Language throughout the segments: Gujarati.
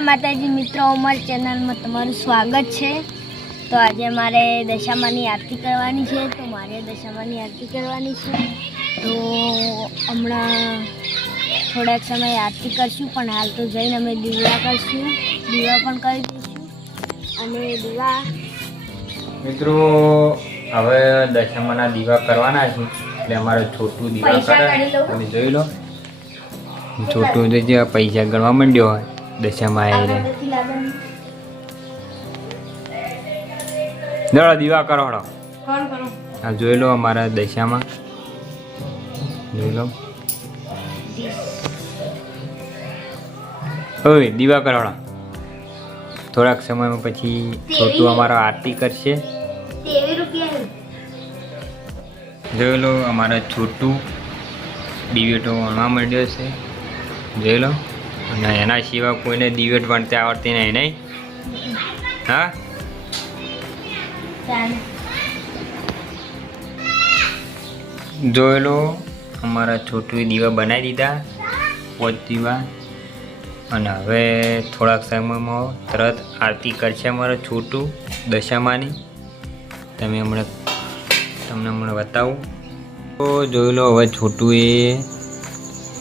जय माताजी मित्रों, अमर चैनल में तमाરું स्वागत है। तो आज मारे दशामानी आरती करवानी है, तो मारे दशामानी आरती करवानी है। तो हमણાં થોડાક સમય આરતી કરશું, પણ હાલ તો જઈને અમે દીવા કરશું, દીવા પણ કરી દઈશું। અને દીવા મિત્રો હવે દશામાના દીવા કરવાના છે, એટલે અમારે છોટું દીવા કરે તમે જોઈ લો। છોટું જે પૈસા ગણવા માંડ્યો હોય દશામાં આવીને દોડો દીવા કરો હળો। હા જોઈ લો અમારા દશામાં જોઈ લો। ઓય દીવા કરો હળો। થોડાક સમયમાં પછી છોટું અમારો આરતી કરશે। જોઈ લો અમારા છોટું દિવેટો વણવા માંડ્યો છે, જોઈ લો। અને એના સિવાય કોઈને દિવેટ વણતે આવડતી નહીં હા। જોઈ લો અમારા છોટું દીવા બનાવી દીધા 5 દીવા। અને હવે થોડાક સમયમાં તરત આરતી કરશે અમારો છોટું દશામાની। તમને હમણાં બતાવું। તો જોઈ લો હવે છોટું એ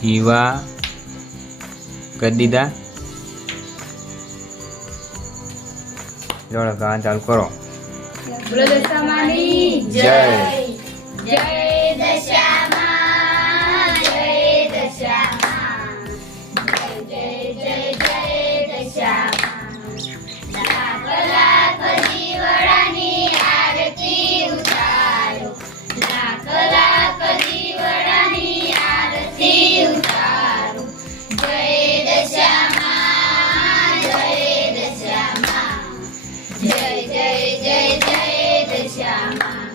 દીવા કરી દીધા। જોડો ગાવા ચાલુ કરો। બોલો દશામાની જય જય દશામાં, જય દશામાં, જય જય જય દશામાં। લાખ લાખ દીવડાની આરતી ઉતારો, લાખ લાખ દીવડાની આરતી ઉતારો। જય દશામાં, જય દશામાં, જય જય જય જય દશામાં।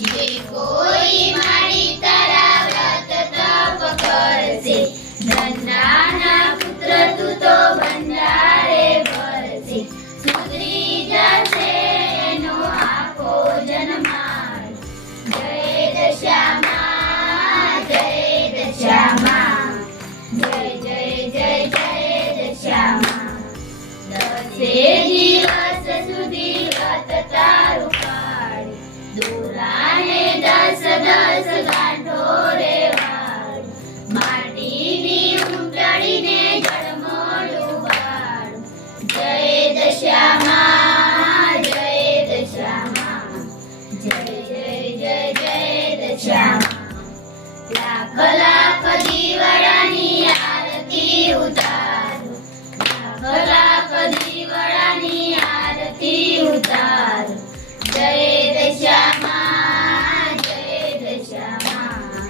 જે કોઈ મારી તારા વ્રત તપ કરશે, ધનના પુત્ર તું તો ભંડારે ભરશે। સુધરી જશે એનો આખો જન્માર। જય દશામાં, જય દશામાં, જય જય જય જય દશામાં। 10 દિવસ સુધી વ્રત તારું પાડી, દોરાને 10 ગાંઠો રે વાળું, માટીની ઉંટાડીને જળમાં ડૂબાડું। જય દશામાં, જય દશામાં, જય જય જય જય દશામાં। લાખ લાખ દીવડાની આરતી ઉતારો, લાખ લાખ દીવડાની આરતી ઉતારો। જય દશામાં, જય દશામાં,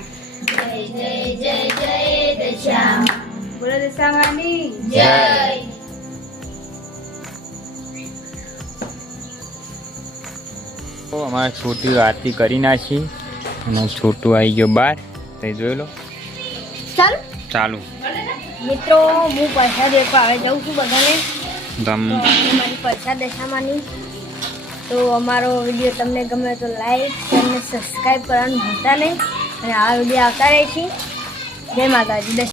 જય જય જય જય દશામાં। બોલો દશામાની જય। તો અમારે છોટું આરતી કરી નાખી અને છોટું આવી ગયો બહાર। તો જોઈ લો ચાલુ। મિત્રો હું પ્રસાદ દેવા હવે જાઉં છું બધાને, તમ મારી પ્રસાદ દશામાની। તો અમારો વિડીયો તમને ગમે તો લાઈક અને સબસ્ક્રાઈબ કરવાનું ભૂલતા નહીં, અને આ વિડીયો આવતા રહે છે। જય માતાજી।